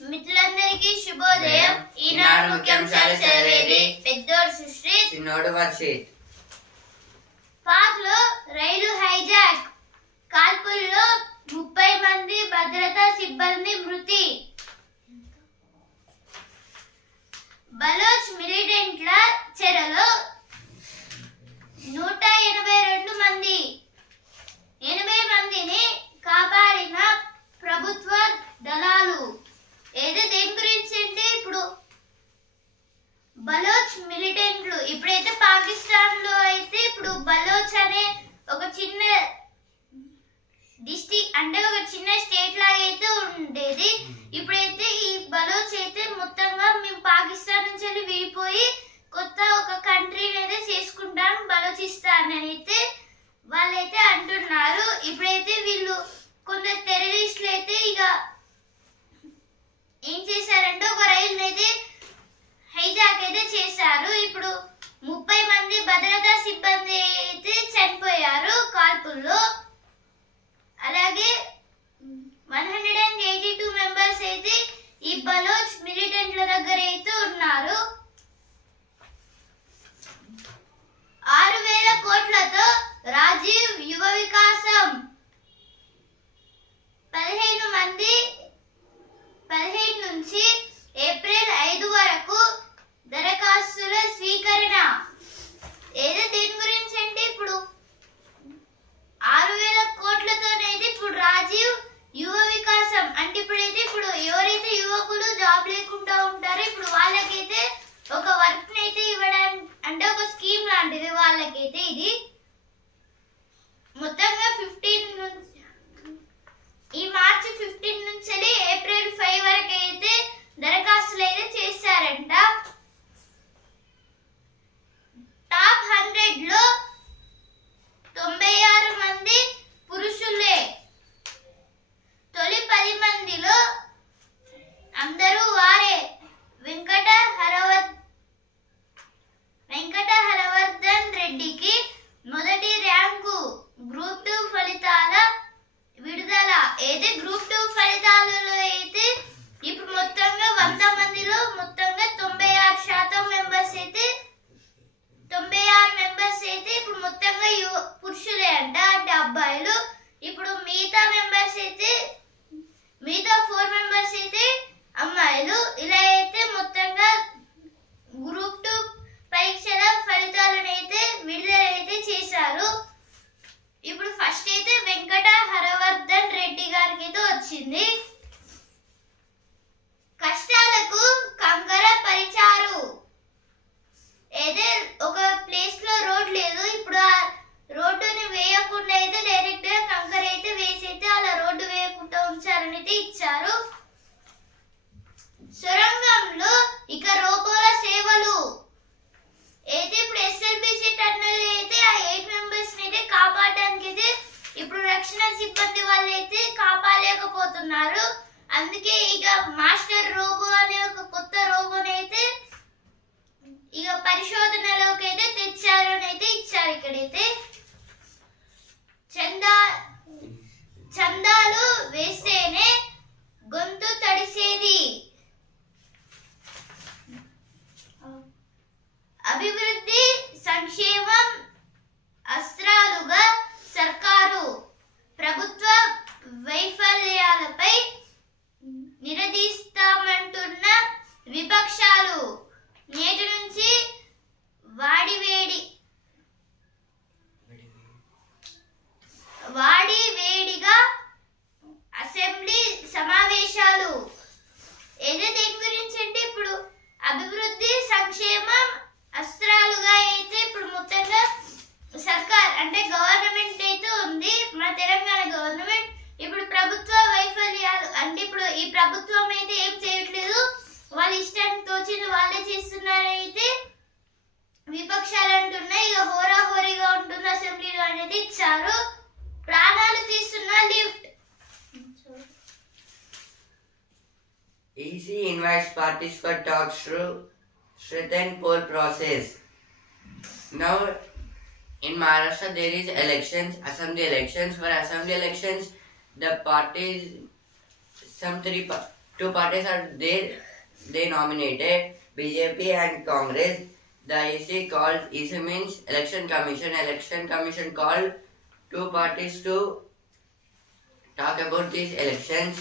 మిత్రులందరికీ శుభోదయం. ఈనాడు ముఖ్యాంశాలు చదివేది పెద్దోడు సుశ్రీత్, చిన్నోడు వర్షిత్. పాక్ లో రైలు హైజాక్, కాల్పుల్లో 30 మంది భద్రతా సిబ్బంది మృతి. బలోచ్ మిలిటెంట్ల చెరలో 182 మంది, 80 మందిని కాపాడిన ప్రభుత్వ దళాలు. ఏదో దేని గురించి అంటే ఇప్పుడు బలోచ్ మిలిటెంట్లు ఇప్పుడైతే పాకిస్తాన్ లో అయితే ఇప్పుడు బలోచ్ అనే ఒక చిన్న డిస్ట్రిక్ట్ అంటే ఒక చిన్న స్టేట్ లాగా అయితే ఉండేది. ఇప్పుడైతే ఈ బలోచ్ అయితే మొత్తంగా మేము పాకిస్తాన్ నుంచి వెళ్ళి విడిపోయి కొత్త ఒక కంట్రీని అయితే చేసుకుంటాం బలోచిస్తాన్ అని అయితే వాళ్ళైతే అంటున్నారు. ఇప్పుడైతే వీళ్ళు కొందరు టెర్రరిస్టులు అయితే ఇక ఏం చేశారంటే ఒక రైలు అయితే హైజాక్ అయితే చేశారు. ఇప్పుడు 30 మంది భద్రతా సిబ్బంది అయితే చనిపోయారు కాల్పుల్లో. అలాగే 182 మెంబర్స్ అయితే ఈ బలోచ్ మిలిటెంట్ల దగ్గర అయితే ఉన్నారు. 6,000 కోట్లతో రాజీవ్ యువ వికాసం 15 నుంచి ఏప్రిల్ 5 వరకు దరఖాస్తుల స్వీకరణ. ఏదో దీని గురించి అంటే ఇప్పుడు 6,000 కోట్లతోనైతే ఇప్పుడు రాజీవ్ యువ వికాసం అంటే ఇప్పుడైతే ఇప్పుడు ఎవరైతే యువకులు జాబ్ లేకుండా ఉంటారో ఇప్పుడు వాళ్ళకైతే ఒక వర్క్ నైతే ఇవ్వడానికి అంటే ఒక స్కీమ్ లాంటిది వాళ్ళకైతే. ఇది మొత్తంగా 15 నుంచి ఈ మార్చి 15 నుంచి ఏప్రిల్ 5 వరకు అయితే దరఖాస్తులు అయితే చేశారంట. టాప్ 100 లో 96 మంది పురుషులే. తొలి 10 మందిలో అందరూ వారే. వెంకట హరవర్ధన్ రెడ్డికి మొదటి ర్యాంకు. గ్రూప్ 2 ఫలితాల విడుదల. అయితే గ్రూప్ 2 ఫలితాలలో అయితే ఇప్పుడు మొత్తంగా 100 మందిలో మొత్తంగా 96% మెంబర్స్ అయితే 96 మెంబర్స్ అయితే ఇప్పుడు మొత్తంగా పురుషులే అంట అంటే అబ్బాయిలు. ఇప్పుడు మిగతా మెంబర్స్ అయితే మిగతా 4 మెంబర్స్ అయితే అమ్మాయిలు. ఇలా అయితే మొత్తంగా గ్రూప్ 2 పరీక్షల ఫలితాలను అయితే విడుదల అయితే చేశారు. ఇప్పుడు ఫస్ట్ అయితే వెంకట హరవర్ధన్ రెడ్డి గారికి అయితే వచ్చింది. కష్టాలకు కంకర పరిచారు. ఏదే ఒక ప్లేస్ లో రోడ్ లేదు, ఇప్పుడు ఆ రోడ్డుని వేయకుండా అయితే డైరెక్ట్ గా కంకర అయితే వేసి అయితే అలా రోడ్డు వేయకుండా ఉంచారని అయితే ఇచ్చారు. సొరంగంలో ఇక రోబోల సేవలు. అయితే ఇప్పుడు ఎస్ఎల్బిసి టన్నల్ అయితే ఆ 8 మెంబర్స్ ని అయితే కాపాడడానికి అయితే ఇప్పుడు రక్షణ సిబ్బంది వాళ్ళు అయితే కాపాడలేకపోతున్నారు. అందుకే ఇక మాస్టర్ రోబో అనే ఒక కొత్త రోబోని అయితే ఇక పరిశోధనలోకి అయితే తెచ్చారు అని అయితే ఇచ్చారు. ఇక్కడైతే చందాలు వేస్తేనే గొంతు తడిసేది. అభివృద్ధి సంక్షేమం అస్త్రాలుగా సర్కారు. ప్రభుత్వ వైఫల్యాలపై నిలదీస్తామంటున్న విపక్షాలు. నేటి నుంచి వాడివేడిగా అసెంబ్లీ సమావేశాలు. ఏదో దేని గురించి అంటే ఇప్పుడు అభివృద్ధి సంక్షేమం అస్త్రాలుగా అయితే ఇప్పుడు మొత్తంగా సర్కార్ అంటే గవర్నమెంట్ అయితే ఉంది మన తెలంగాణ గవర్నమెంట్. ఇప్పుడు ప్రభుత్వ వైఫల్యాలు అంటే ఇప్పుడు ఈ ప్రభుత్వం అయితే ఏం చేయట్లేదు, వాళ్ళ ఇష్టానికి తోచింది వాళ్ళే చేస్తున్నారని అయితే విపక్షాలు అంటున్నాయి. ఇక హోరాహోరీగా ఉంటుంది అసెంబ్లీలో అనేది ఇచ్చారు. ప్రాణాలు తీస్తున్న lift. EC invites parties for talks to strengthen poll process. Now in Maharashtra there is elections, assembly elections. For assembly elections, the parties, some Two parties are there. They nominated BJP and Congress. The EC called, EC means Election Commission. Election Commission called two parties to talk about these elections.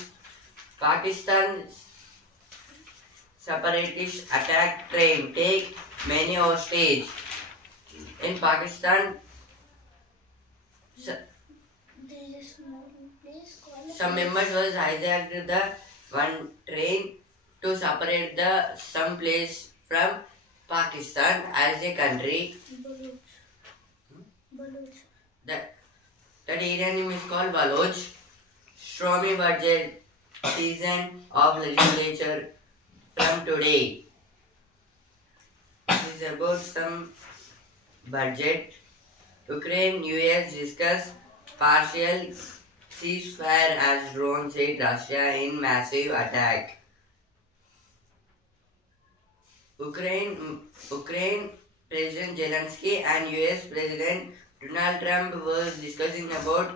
Pakistan separatists attack train, take many hostage. In Pakistan, some members was hijacked the one train to separate the some place from Pakistan as a country. That area name is called Baloch. Show me budget season of legislature from today. This is about some budget. Ukraine US discuss partial ceasefire as drones hit Russia in massive attack. Ukraine President Zelensky and US President Donald Trump was discussing about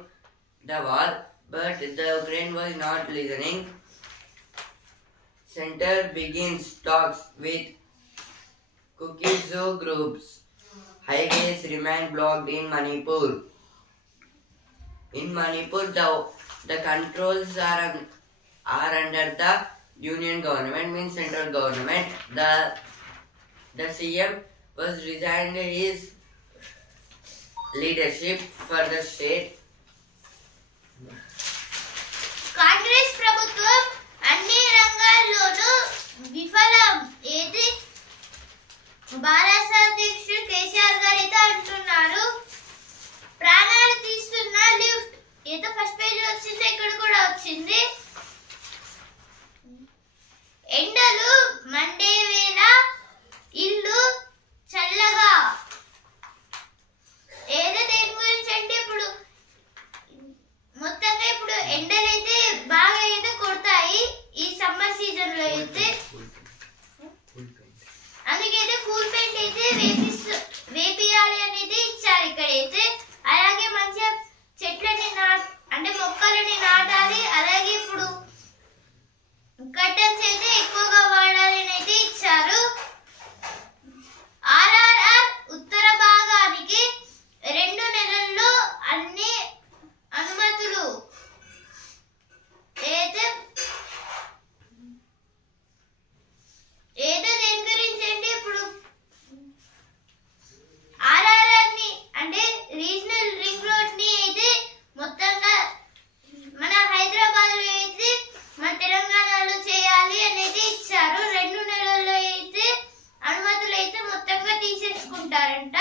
the war, but the Ukraine was not listening. Center begins talks with Kuki-Zo groups. Highways remain blocked in Manipur. In Manipur, the controls are under the union government, means central government. The CM was resigned his leadership for the state. Congress ప్రభుత్వం అన్ని రంగాల్లోనూ విఫలం ఏది భారత అధ్యక్షుడు కేసీఆర్ గారు అయితే అంటున్నారు. ప్రాణాలు తీస్తున్న లిఫ్ట్ ఏదో ఫస్ట్ పేజ్ వచ్చింది, ఇక్కడ కూడా వచ్చింది. ఎండలు మండే వేళ ఇల్లు చల్లగా. ఏదో దేని గురించి అంటే ఇప్పుడు మొత్తంగా ఇప్పుడు ఎండలైతే బాగా అయితే కొడతాయి ఈ సమ్మర్ సీజన్ లో అయితే. అందుకైతే కూల్ పెయింట్ అయితే వేపియాలి అనేది ఇచ్చారు ఇక్కడైతే. అలాగే మంచిగా చెట్లని అంటే మొక్కలని నాటాలి. అలాగే ఇప్పుడు కర్టన్స్ అయితే ఎక్కువగా వాడాలి అని అయితే ఇచ్చారు. ఆర్ఆర్ఆర్ ఉత్తర భాగానికి 2 నెలల్లో అన్ని అనుమతులు. ఏదో దేని గురించి అంటే ఇప్పుడు ఆర్ఆర్ఆర్ ని అంటే రీజనల్ రింగ్ రోడ్ ని అయితే మొత్తంగా మన హైదరాబాద్ లో అయితే మన తెలంగాణలో చేయాలి అనేది ఇచ్చారు. 2 నెలల్లో అయితే అనుమతులు అయితే మొత్తంగా తీసేసుకుంటారంట.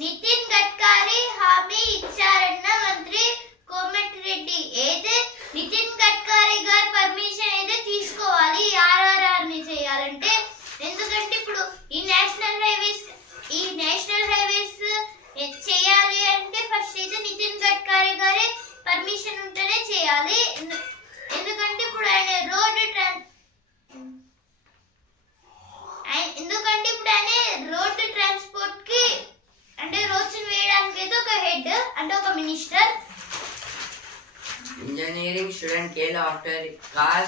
నితిన్ గడ్కరీ హామీ ఇచ్చారన్న మంత్రి కోమటిరెడ్డి. అయితే నితిన్ గడ్కరీ గారు పర్మిషన్ అయితే తీసుకోవాలి ఆర్ఆర్ఆర్ ని చేయాలంటే. ఎందుకంటే ఇప్పుడు ఈ నేషనల్ హైవేస్ చేయాలి అంటే ఫస్ట్ అయితే నితిన్ గడ్కరీ గారి పర్మిషన్ ఉంటేనే చేయాలి. ఎందుకంటే ఇప్పుడు ఆయన రోడ్డు ట్రాన్స్పోర్ట్ కి అంటే రోడ్స్ వేయడానికి అయితే ఒక హెడ్ అంటే ఒక minister. Engineering student killed after car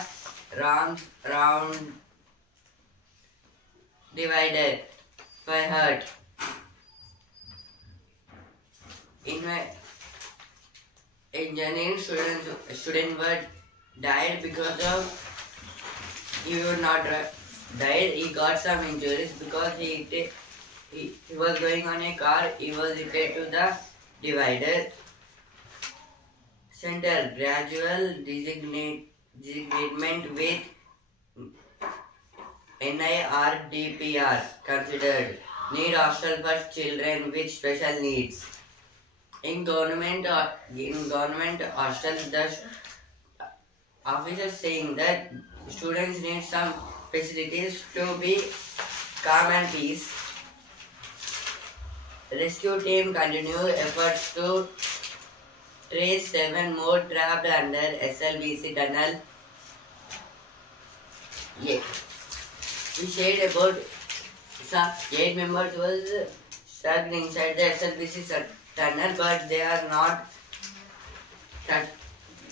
round divider by hurt. Engineering student were died because of he would not died. He got some injuries because he was going on a car. He was hit to the divider. Center gradual designation with NIRDPR considered. Need hostel for children with special needs. In government hostels, the officers saying that students need some facilities to be calm and peace. Rescue team continue efforts to trace 7 more trapped under SLBC tunnel. Yeah. We shared about 8 members was stuck inside the SLBC tunnel, but they are not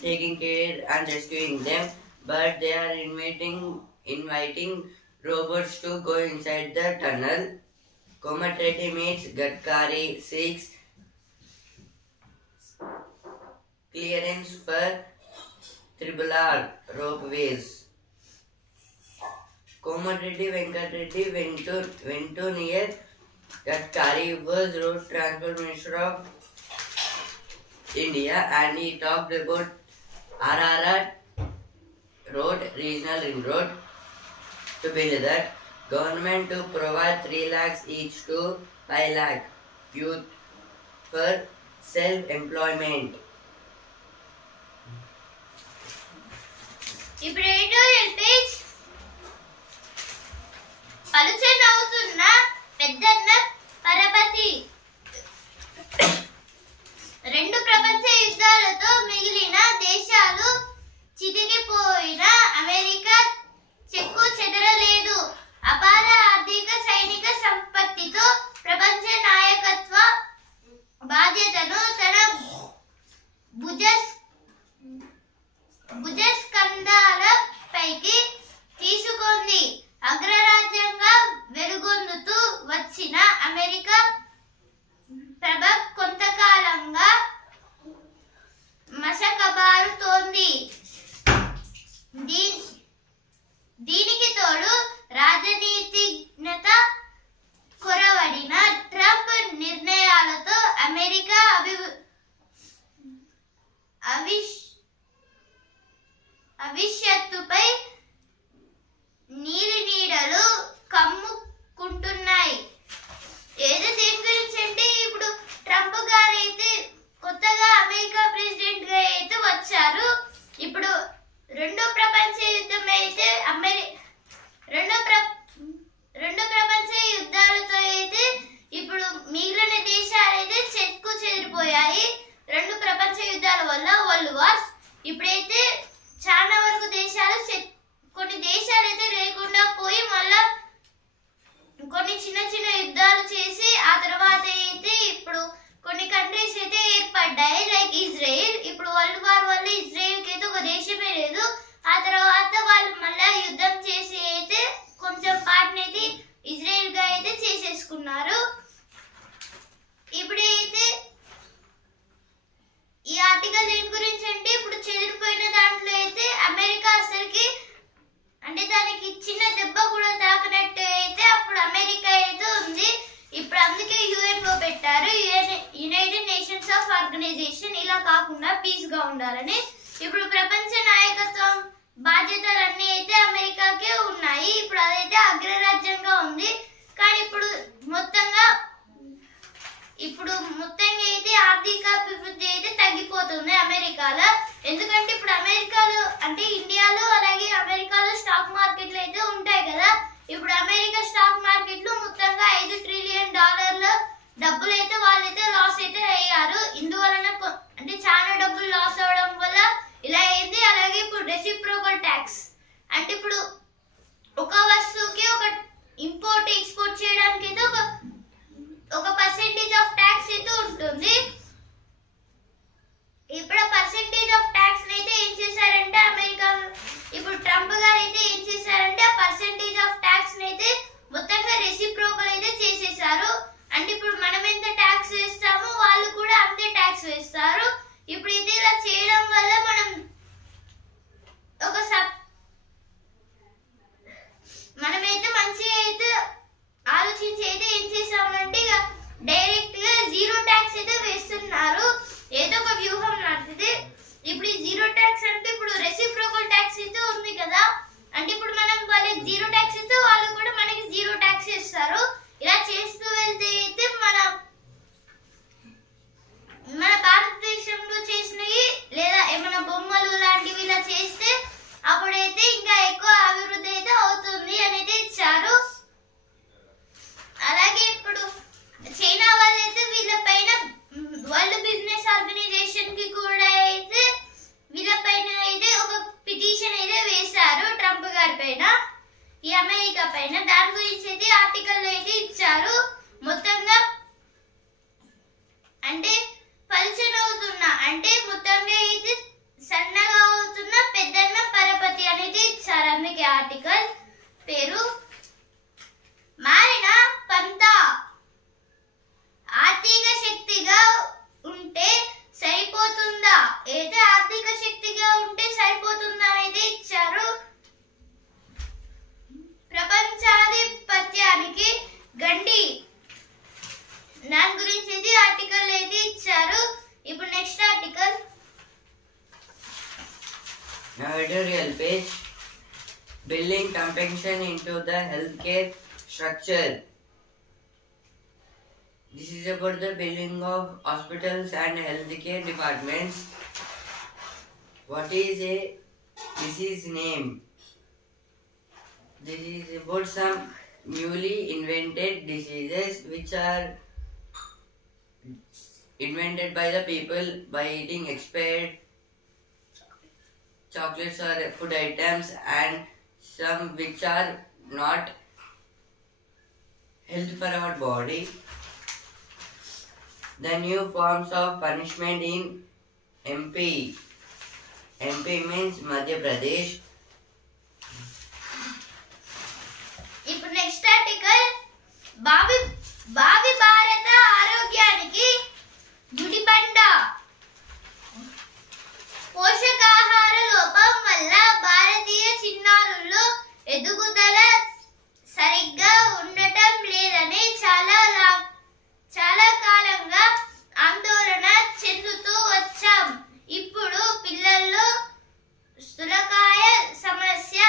taking care and rescuing them, but they are inviting robots to go inside the tunnel. Komatreddy meets Gadkari, seeks clearance for RRR ropeways. Komatreddy Venkatreddy went to near Gadkari, who was Road Transport Minister of India, and he talked about RRR road, regional ring road. To build that, government to provide 3 lakhs each to 5 lakh youth for self-employment. ఇప్పుడు ఎల్పేజ్ పలుచన అవుతున్న పెద్దన్న పరపతి రెండు ప్రపంచ యుద్ధాలతో మిగిలిన దేశాలు చితికిపోయిన America చెక్కు చెదరలేదు. అపార ఆర్థిక సైనిక సంపత్తితో ప్రపంచ నాయకత్వ బాధ్యతను తన భుజస్కంధాల పైకి తీసుకుంది. అగ్రరాజ్యంగా వెలుగొందుతూ వచ్చిన అమెరికా ప్రభ కొంతకాలంగా మసకబారుతోంది. దీనికి తోడు రాజనీతిజ్ఞత కొరవడిన ట్రంప్ నిర్ణయాలతో అమెరికా భవిష్యత్తుపై నీడలు కమ్ముకుంటున్నాయి. ఏదో దేని గురించి అంటే ఇప్పుడు ట్రంప్ గారు అయితే కొత్తగా అమెరికా ప్రెసిడెంట్ గా అయితే వచ్చారు. ఇప్పుడు రెండో ప్రపంచ యుద్ధం అయితే రెండో ప్రపంచ యుద్ధాలతో అయితే ఇప్పుడు మిగిలిన దేశాలు అయితే చెక్కు చెదిరిపోయాయి. రెండు ప్రపంచ యుద్ధాల వల్ల వరల్డ్ వార్స్. ఇప్పుడైతే చాలా వరకు కొన్ని దేశాలు అయితే లేకుండా పోయి మళ్ళా కొన్ని చిన్న చిన్న యుద్ధాలు చేసి ఆ తర్వాత అయితే ఇప్పుడు కొన్ని కంట్రీస్ అయితే ఏర్పడ్డాయి, లైక్ ఇజ్రాయెల్. ఇప్పుడు వరల్డ్ వార్ వల్ల ఇజ్రాయెల్ కి అయితే ఒక దేశమే లేదు. ఆ తర్వాత వాళ్ళు మళ్ళా యుద్ధం చేసి అయితే కొంచెం పార్ట్ని అయితే ఇజ్రాయెల్ గా అయితే చేసేసుకున్నారు. ఇప్పుడైతే ఈ ఆర్టికల్ దేని గురించి అంటే ఇప్పుడు చెదిరిపోయిన దాంట్లో అయితే అమెరికా అసలుకి అంటే దానికి చిన్న దెబ్బ కూడా తాకినట్టు అయితే అప్పుడు అమెరికా అయితే ఉంది. ఇప్పుడు అందుకే యుఎన్ఓ పెట్టారు, యునైటెడ్ నేషన్స్ ఆఫ్ ఆర్గనైజేషన్. ఇలా కాకుండా పీస్ గా ఉండాలని. ఇప్పుడు ప్రపంచ నాయకత్వం బాధ్యతలన్నీ అయితే అమెరికాకే ఉన్నాయి. ఇప్పుడు అదైతే అగ్రరాజ్యంగా ఉంది. కానీ ఇప్పుడు మొత్తంగా అయితే ఆర్థిక అభివృద్ధి అయితే తగ్గిపోతుంది అమెరికాలో. ఎందుకంటే ఇప్పుడు అమెరికాలో అంటే ఇండియాలో అలాగే అమెరికాలో స్టాక్ మార్కెట్లు అయితే ఉంటాయి కదా. ఇప్పుడు అమెరికా స్టాక్ మార్కెట్లు మొత్తంగా $5 ట్రిలియన్ డబ్బులు అయితే వాళ్ళైతే లాస్ అయితే అయ్యారు. ఇందువలన అంటే చాలా డబ్బులు లాస్ అవడం వల్ల ఇలా అయింది. అలాగే ఇప్పుడు రెసిప్రోకల్ ట్యాక్స్ అంటే ఇప్పుడు ఒక వస్తువుకి ఒక ఇంపోర్ట్ ఎక్స్పోర్ట్ చేయడానికి అయితే ఒక పర్సెంటేజ్ ఆఫ్ ట్యాక్స్ అయితే ఉంటుంది. ఇప్పుడు పర్సెంటేజ్ ఆఫ్ ట్యాక్స్ అయితే ఏం చేశారంటే అమెరికా ఇప్పుడు ట్రంప్ గారు అయితే ఏం చేశారంటే ఆ పర్సెంటేజ్ ఆఫ్ ట్యాక్స్ అయితే మొత్తంగా రెసిప్రోకల్ అయితే చేసేసారు. అంటే ఇప్పుడు మనం ఎంత ట్యాక్స్ వేస్తామో వాళ్ళు కూడా అంతే ట్యాక్స్ వేస్తారు. ఇప్పుడు ఇది ఇలా చేయడం వల్ల మనమైతే మంచిగా అయితే ఆలోచించి అయితే ఏం చేసామంటే ఇక డైరెక్ట్ గా జీరో ట్యాక్స్ అయితే వేస్తున్నారు. ఏదో ఒక వ్యూహం లాంటిది. ఇప్పుడు ఈ జీరో ట్యాక్స్ అంటే ఇప్పుడు రెసిప్రోకల్ ట్యాక్స్ అయితే ఉంది కదా. అంటే ఇప్పుడు మనం వాళ్ళకి జీరో ట్యాక్స్ ఇస్తే వాళ్ళు కూడా మనకి జీరో ట్యాక్స్ ఇస్తారు. ఇలా చేస్తూ వెళ్తే అయితే మన భారతదేశంలో చేసినవి లేదా ఏమైనా బొమ్మలు లాంటివి ఇలా చేస్తే అప్పుడైతే ఇంకా ఎక్కువ అభివృద్ధి అయితే అవుతుంది అనేది ఇచ్చారు. అలాగే ఇప్పుడు చైనా వాళ్ళైతే వీళ్ళపైన వరల్డ్ బిజినెస్ ఆర్గనైజేషన్ కి కూడా అయితే వీళ్ళపైన అయితే ఒక పిటిషన్ అయితే వేశారు ట్రంప్ గారి పైన, ఈ అమెరికా పైన. దాని గురించి అయితే ఆర్టికల్ అయితే ఇచ్చారు. మొత్తంగా అంటే కాలంలో అయితే సన్నగా అవుతున్న పెద్దన్న పరపతి అనేది ఇచ్చారు. అందుకే ఆర్టికల్ పేరు. మారిన పంత ఆర్థిక శక్తిగా ఉంటే సరిపోతుందా, అయితే ఆర్థిక శక్తిగా ఉంటే సరిపోతుందా అనేది ఇచ్చారు. ప్రపంచాధిపత్యానికి గండి, దాని గురించి ఇది ఆర్టికల్ అయితే ఇచ్చారు. ఇప్పుడు next article. Now editorial page. Building compensation into the healthcare structure. This is about the building of hospitals and healthcare departments. What is a disease name? This is about some newly invented diseases which are invented by the people by eating expired chocolates or food items, and some which are not healthy for our body. The new forms of punishment in MP. MP means Madhya Pradesh. ఇప్పుడు next article. భావి భారత ఆరోగ్యానికి గుడిబండ. పోషకాహార లోపం వల్ల భారతీయ చిన్నారుల్లో ఎదుగుదల సరిగ్గా ఉండటం లేదని చాలా కాలంగా ఆందోళన చెందుతూ వచ్చాం. ఇప్పుడు పిల్లల్లో స్థూలకాయ సమస్య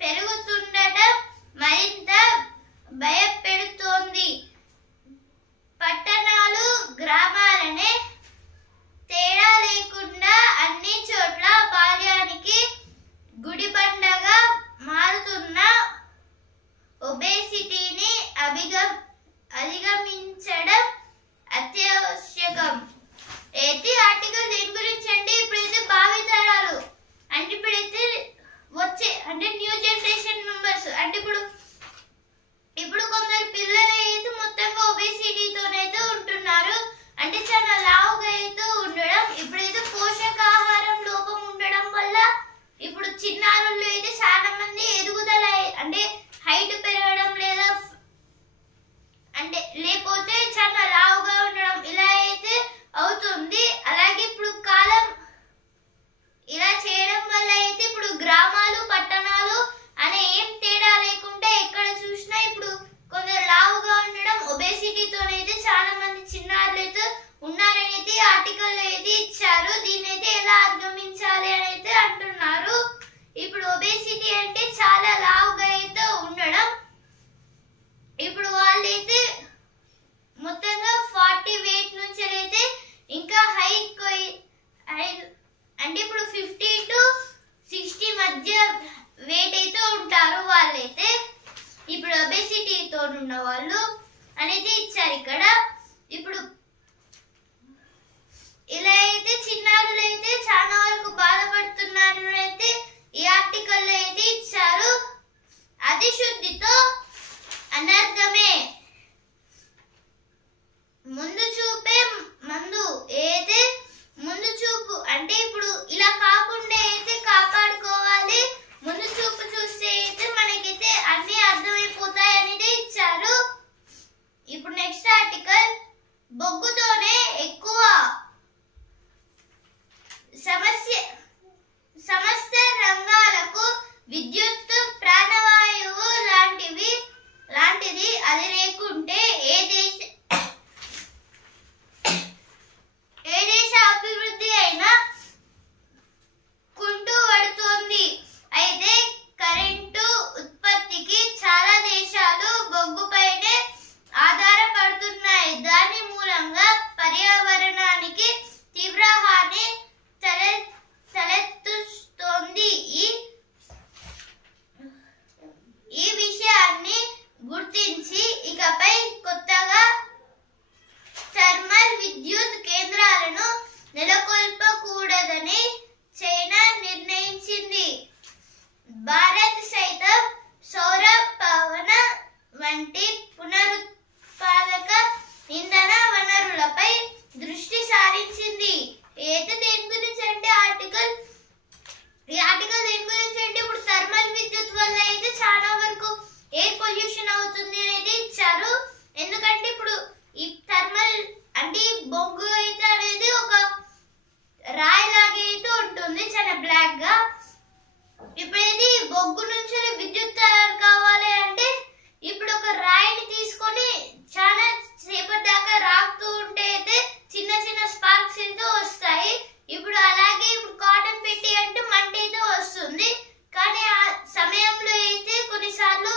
పెరుగుతుండటం మరింత భయపెడుతోంది. పట్టణాలు గ్రామాలనే తేడా లేకుండా అన్ని చోట్ల బాల్యానికి గుడిబండగా మారుతున్న ఒబేసిటీని అధిగమించడం అత్యావశ్యకం. అయితే ఆర్టికల్ దేని గురించి అంటే ఇప్పుడైతే భావితరాలు అంటే ఇప్పుడైతే వచ్చే అంటే న్యూ జనరేషన్ మెంబర్స్ అంటే ఇప్పుడు కొందరు పిల్లలు అయితే మొత్తంగా ఒబేసిటీతోనైతే ఉంటున్నారు. అంటే చాలా లావుగా అయితే ఉండడం, ఇప్పుడైతే పోషకాహారం లోపం ఉండడం వల్ల ఇప్పుడు చిన్నారుల్లో అయితే చాలా మంది ఎదుగుదల అంటే హైట్ పెరగడం లేదా అంటే లేకపోతే చాలా లావుగా ఉండడం ఇలా అయితే అవుతుంది. అలాగే ఇప్పుడు కాలం ఇలా చేయడం వల్ల అయితే ఇప్పుడు గ్రామాలు పట్టణాలు అనే ఏం తేడా లేకుండా ఎక్కడ చూసినా ఇప్పుడు కొందరు లావుగా ఉండడం ఒబేసిటీతోనైతే చాలా మంది చిన్నారులు అయితే ఉన్నారని అయితే ఆర్టికల్ అయితే ఇచ్చారు. దీన్ని అయితే ఎలా అధిగమించాలి అని అయితే అంటున్నారు. ఇప్పుడు ఒబేసిటీ అంటే చాలా లావుగా అయితే ఉండడం. ఇప్పుడు వాళ్ళైతే మొత్తంగా 40 వెయిట్ నుంచి అయితే ఇంకా హై అంటే ఇప్పుడు 50 to 60 మధ్య వెయిట్ అయితే ఉంటారు వాళ్ళైతే. ఇప్పుడు ఒబేసిటీతో ఉన్న వాళ్ళు అనేది ఇచ్చారు ఇక్కడ. ఇప్పుడు ఇలా అయితే చిన్నారులు అయితే చాలా వరకు బాధపడుతున్నారు అయితే ఈ ఆర్టికల్లో అయితే ఇచ్చారు. అతిశుద్ధితో అనర్థమే, ముందు చూపే బ్లాక్ గా. ఇప్పుడైతే బొగ్గు నుంచి విద్యుత్ తయారు కావాలి అంటే ఇప్పుడు ఒక రాయిని తీసుకొని చాలా సేపటి దాకా రాకుతూ ఉంటే అయితే చిన్న చిన్న స్పార్క్స్ అయితే వస్తాయి. ఇప్పుడు అలాగే ఇప్పుడు కాటన్ పెట్టి అంటే మంట అయితే వస్తుంది. కానీ ఆ సమయంలో అయితే కొన్నిసార్లు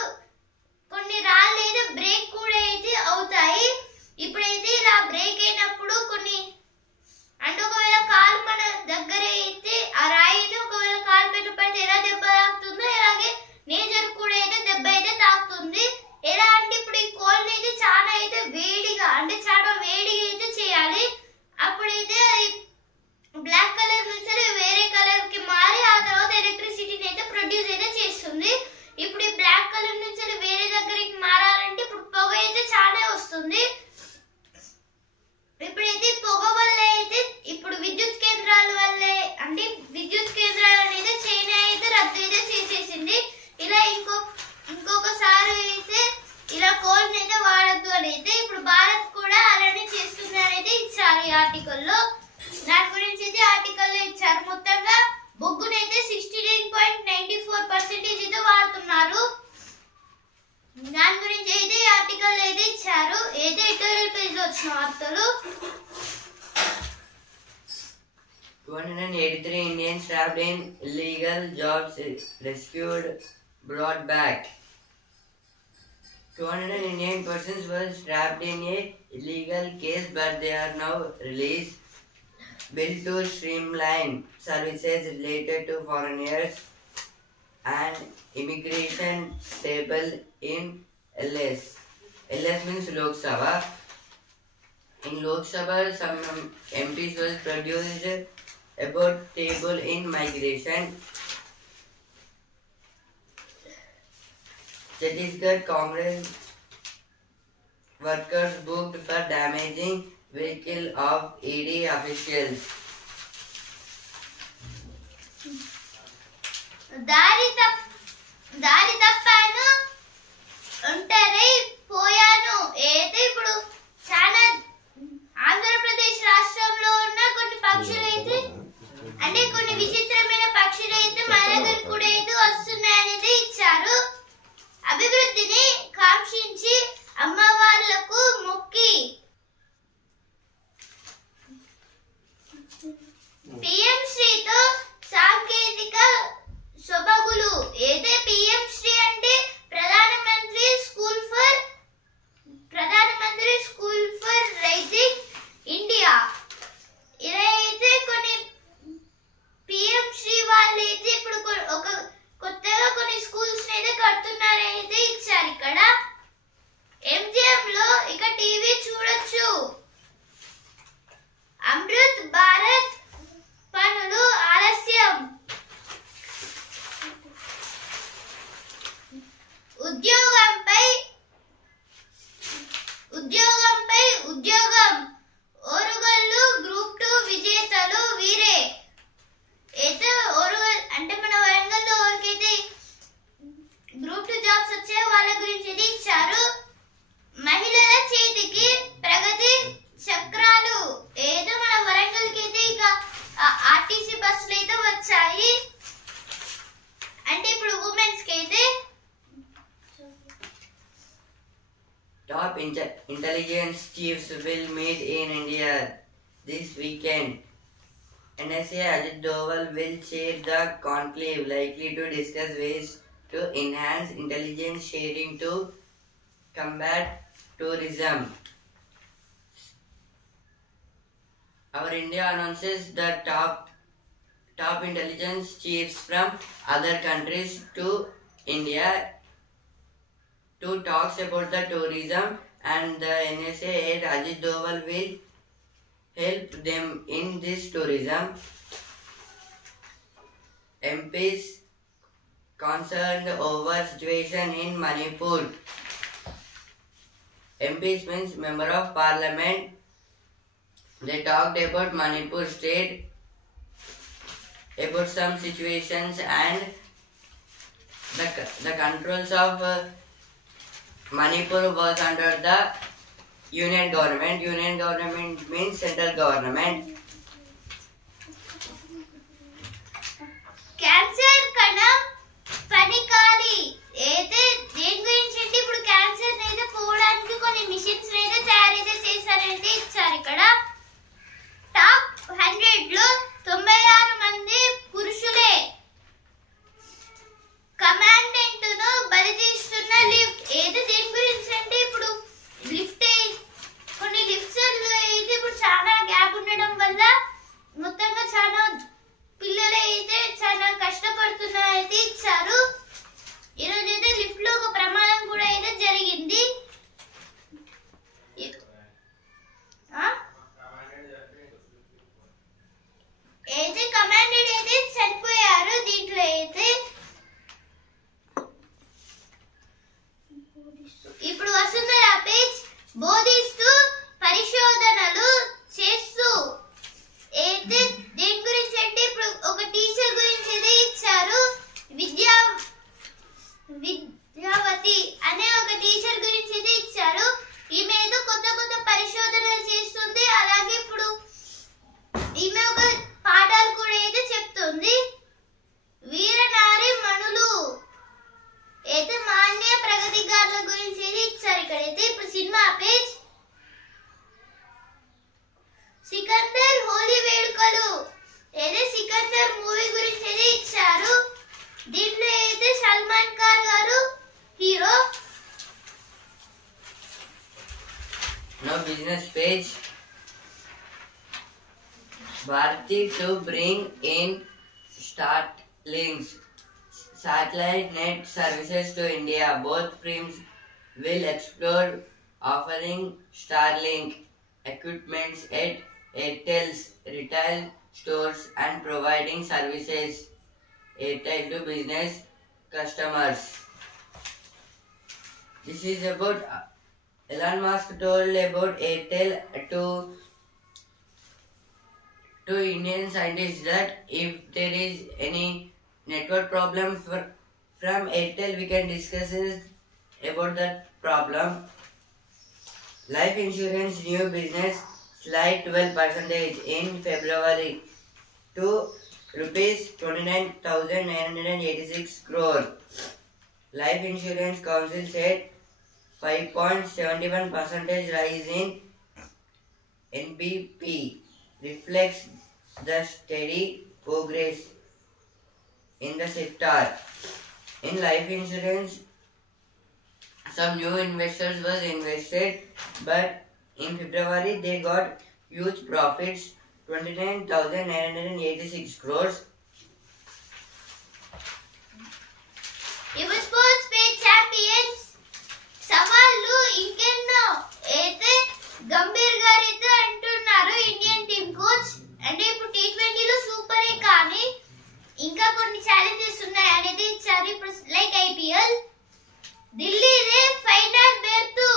కొన్ని రాళ్ళు అయితే బ్రేక్ కూడా అయితే అవుతాయి. ఇప్పుడైతే ఇలా బ్రేక్ అయినప్పుడు కొన్ని అంటే ఒకవేళ కాలు మన దగ్గర అయితే ఆ రాయి అయితే ఒకవేళ కాలు పెట్టు పడితే ఎలా దెబ్బ తాకుతుందో అలాగే నేచర్ కూడా అయితే దెబ్బ అయితే తాకుతుంది. ఎలా అంటే ఇప్పుడు ఈ కోల్ అయితే చాలా అయితే వేడిగా అంటే చాలా వేడిగా అయితే చేయాలి. అప్పుడైతే అది బ్లాక్ కలర్ నుంచి వేరే కలర్ కి మారి ఆ తర్వాత ఎలక్ట్రిసిటీని అయితే ప్రొడ్యూస్ అయితే చేస్తుంది. ఇప్పుడు ఈ బ్లాక్ కలర్ నుంచి వేరే దగ్గరికి మారాలంటే ఇప్పుడు పొగ అయితే చాలా వస్తుంది. ఇప్పుడైతే పొగ వల్ల అయితే ఇప్పుడు విద్యుత్ కేంద్రాల వల్లే అంటే విద్యుత్ కేంద్రాలు అనేది చైనా అయితే రద్దు అయితే చేసేసింది. ఇలా ఇంకొకసారి అయితే ఇలా కోల్ అయితే వాడద్దు అని అయితే ఇప్పుడు భారత్ కూడా అలానే చేస్తుంది అని అయితే ఇచ్చారు ఈ ఆర్టికల్లో. దాని గురించి అయితే ఆర్టికల్లో ఇచ్చారు. మొత్తంగా బొగ్గునైతే 69.94% అయితే వాడుతున్నారు. దాని గురించి అయితే ఈ ఆర్టికల్ అయితే ఇచ్చారు. అయితే ఎడిటోరియల్ పేజ్ లో వచ్చిన వార్తలు. 283 Indians trapped in illegal jobs rescued, brought back. 289 persons were trapped in a illegal case, but they are now released. Bill to streamline services related to foreigners and immigration table in LS. LS means Lok Sabha. In Lok Sabha, some MPs was produced about table in migration. Chhattisgarh Congress workers booked for damaging vehicle of ED officials. దారి తప్పాను ఒంటరి పోయాను. అయితే ఇప్పుడు చాలా ఆంధ్రప్రదేశ్ రాష్ట్రంలో ఉన్న కొన్ని పక్షులు అయితే అంటే కొన్ని విచిత్రమైన పక్షులు అయితే మన దగ్గర కూడా అయితే వస్తున్నాయనేది ఇచ్చారు. అభివృద్ధిని కాంక్షించి అమ్మవార్లకు మొక్కి పిఎం శ్రీతో సాంకేతిక సొబగులు. అయితే పిఎం శ్రీ అంటే ప్రధానమంత్రి స్కూల్ ఫర్ రైజింగ్ ఇండియా. ఇలా అయితే కొన్ని పిఎం శ్రీ వాళ్ళు అయితే ఇప్పుడు ఒక కొత్తగా కొన్ని స్కూల్స్ అయితే కడుతున్నారు అయితే ఇచ్చారు. ఇక్కడ ఎంజిఎం లో ఇక టీవీ చూడొచ్చు. అమృత్ భారత్ పనులు ఆలస్యం. ఉద్యోగం ఓరుగల్లు గ్రూప్ 2 విజేతలు వీరే. అయితే ఓరుగల్ అంటే మన వరంగల్లో ఎవరికైతే గ్రూప్ 2 జాబ్స్ వచ్చాయో వాళ్ళ గురించి ఇది ఇచ్చారు. మహిళల చేతికి ప్రగతి చక్రాలు. ఏదో మన వరంగల్కి అయితే ఇక ఆర్టీసీ బస్సులు అయితే వచ్చాయి. అంటే ఇప్పుడు ఉమెన్స్ కి అయితే Top intelligence chiefs will meet in India this weekend. NSA Ajit Doval will chair the conclave, likely to discuss ways to enhance intelligence sharing to combat tourism. Our India announces the top intelligence chiefs from other countries to India to talks about the tourism, and the NSA head Ajit Doval will help them in this tourism. MPs concerned over situation in Manipur. MPs means member of parliament. They talked about Manipur state, about some situations and the controls of Manipur was under the union government. Union government means central government. కష్టపడుతున్నారో అయితే ఇచ్చారు. ఈరోజు అయితే lift లో ఒక ప్రమాదం కూడా అయితే జరిగింది. అయితే కమాండెంట్ అయితే చనిపోయారు. దీంట్లో అయితే ఇప్పుడు వసుంధర పేజ్ బోధిస్తూ పరిశోధనలు చేస్తూ అయితే దేని గురించి అంటే ఇప్పుడు ఒక టీచర్ గురించి అయితే ఇచ్చారు. విద్యావతి అనే ఒక టీచర్ గురించి అయితే ఇచ్చారు. ఈమె ఏదో కొత్త కొత్త పరిశోధనలు చేస్తుంది. అలాగే ఇప్పుడు ఈమె ఒక పాఠాలు కూడా అయితే చెప్తుంది. వీరనారి మణులు అయితే మాన్య ప్రగతిగారుల గురించి అయితే ఇచ్చారు. ఇక్కడైతే ఇప్పుడు సినిమా పేజ్ సికందర్ హోలీ వేడుకలు ఏదే సికందర్ మూవీ గురించి అయితే ఇచ్చారు. దీంట్లో అయితే సల్మాన్ ఖాన్ గారు hero. Now business page. Bharti to bring in Starlink's satellite net services to India. Both firms will explore offering Starlink equipments at Airtel's retail stores and providing services Airtel to business customers. This is about Elon Musk told about Airtel to Indian scientists that if there is any network problem from Airtel, we can discuss about that problem. Life insurance new business slide 12% in February to rupees 29,986 crore. Life Insurance Council said 5.71% rise in NBP reflects the steady progress in the sector. In life insurance, some new investors was invested, but in February they got huge profits, 29,986 crores. ఇప్పుడు sports page champions సవాళ్ళు ఇంకెన్నో అయితే గంభీర్ గారు అయితే అంటున్నారు. Indian team coach అంటే ఇప్పుడు T20లో సూపరే కానీ ఇంకా కొన్ని ఛాలెంజెస్ ఉన్నాయి అనేది ఇచ్చారు. ఇప్పుడు లైక్ IPL ఢిల్లీదే ఫైనల్ బెర్త్,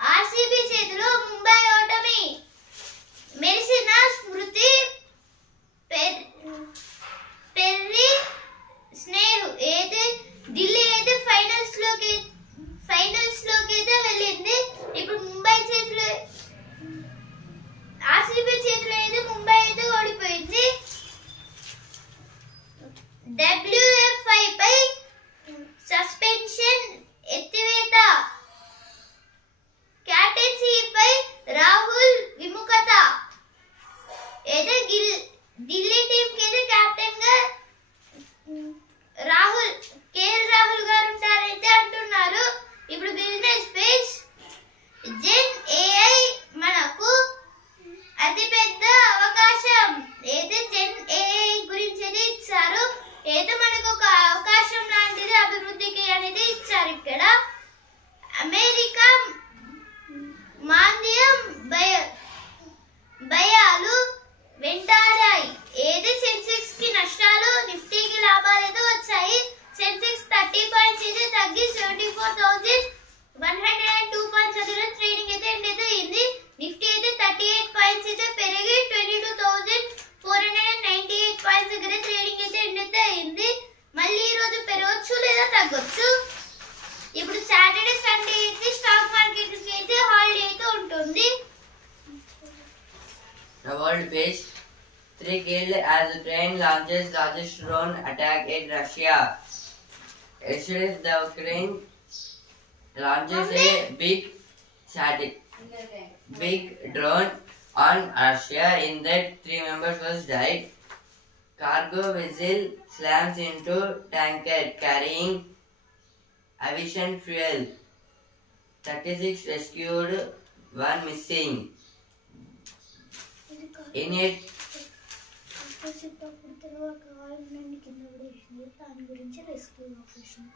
ఆర్సీబీ చేతిలో ముంబై ఓటమి, మెరిసిన స్మృతి పెర్రీ స్నేహ్ అయితే ఢిల్లీ అయితే ఫైనల్స్ లోకి అయితే వెళ్ళింది. ఇప్పుడు ముంబై చేతిలో ఆర్సీబీ చేతిలో అయితే ముంబై అయితే ఓడిపోయింది. WFI పై సస్పెన్షన్ ఎత్తివేత, క్యాప్టెన్సీపై రాహుల్ విముఖత అయితే ఢిల్లీ టీమ్ కి అయితే కెప్టెన్ గా కేఎల్ రాహుల్ గారు ఉంటారైతే అంటున్నారు. ఇప్పుడు బిజినెస్ పేజ్ జెన్ AI మనకు అతిపెద్ద అవకాశం అయితే జెన్ AI గురించి అయితే ఇచ్చారు. ఏదో మనకు ఒక అవకాశం లాంటిది అభివృద్ధికి అనేది ఇచ్చారు. ఇక్కడ అమెరికా మాంద్యం భయాలు వెంటాడాయి. ఏది సెన్సెక్స్ కి నష్టాలు, నిఫ్టీకి లాభాలు అయితే వచ్చాయి. సెన్సెక్స్ 30 పాయింట్స్ అయితే తగ్గి 74,102 పాయింట్స్ దగ్గర ట్రేడింగ్ అయితే ఎండ్ అయితే అయింది. నిఫ్టీ అయితే 38 పాయింట్స్ అయితే పెరిగి 22,498 పాయింట్స్ దగ్గర ట్రేడింగ్ అయితే ఎండ్ అయితే అయింది. మళ్ళీ ఈ రోజు పెరగొచ్చు లేదా తగ్గొచ్చు. ఇప్పుడు సాటర్డే సండే అయితే స్టాక్ మార్కెట్ కి అయితే హాలిడే అయితే ఉంటుంది. The world page 3 killed as Ukraine launches largest drone attack in Russia. Yesterday, the Ukraine launches a big drone on Russia. In that, 3 members was died. Cargo vessel slams into tanker carrying aviation fuel. 36 rescued, 1 missing. In a వచ్చేటప్పుడు తర్వాత oil కింద పడేసింది దాని గురించి rescue operation.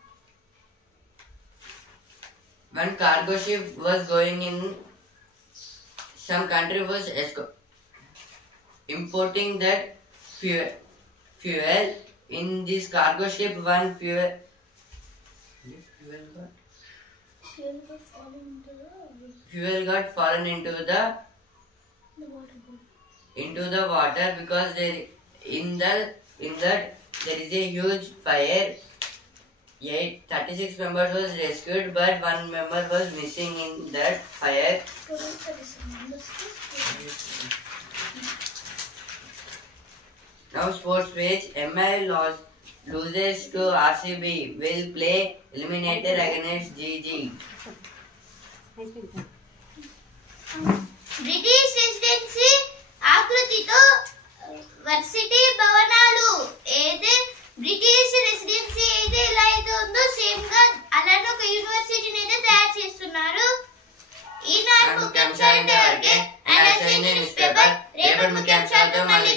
One cargo ship was going in some country was importing that fuel in this cargo ship. One fuel got fallen into the water because in that there is a huge fire. 36 members was rescued, but one member was missing in that fire. Now sports page. MI loses to RCB. Will play eliminator against GG. British residency ఆకృతితో varsity భవనాలు అయితే British residency అయితే ఎలా అయితే ఉందో same గా అలానే ఒక యూనివర్సిటీని అయితే తయారు చేస్తున్నారు. ఈనాడు ముఖ్యాంశాలు ఇంతవరకే. న్యూస్ పేపర్ రేపటి ముఖ్యాంశాలతో మళ్ళీ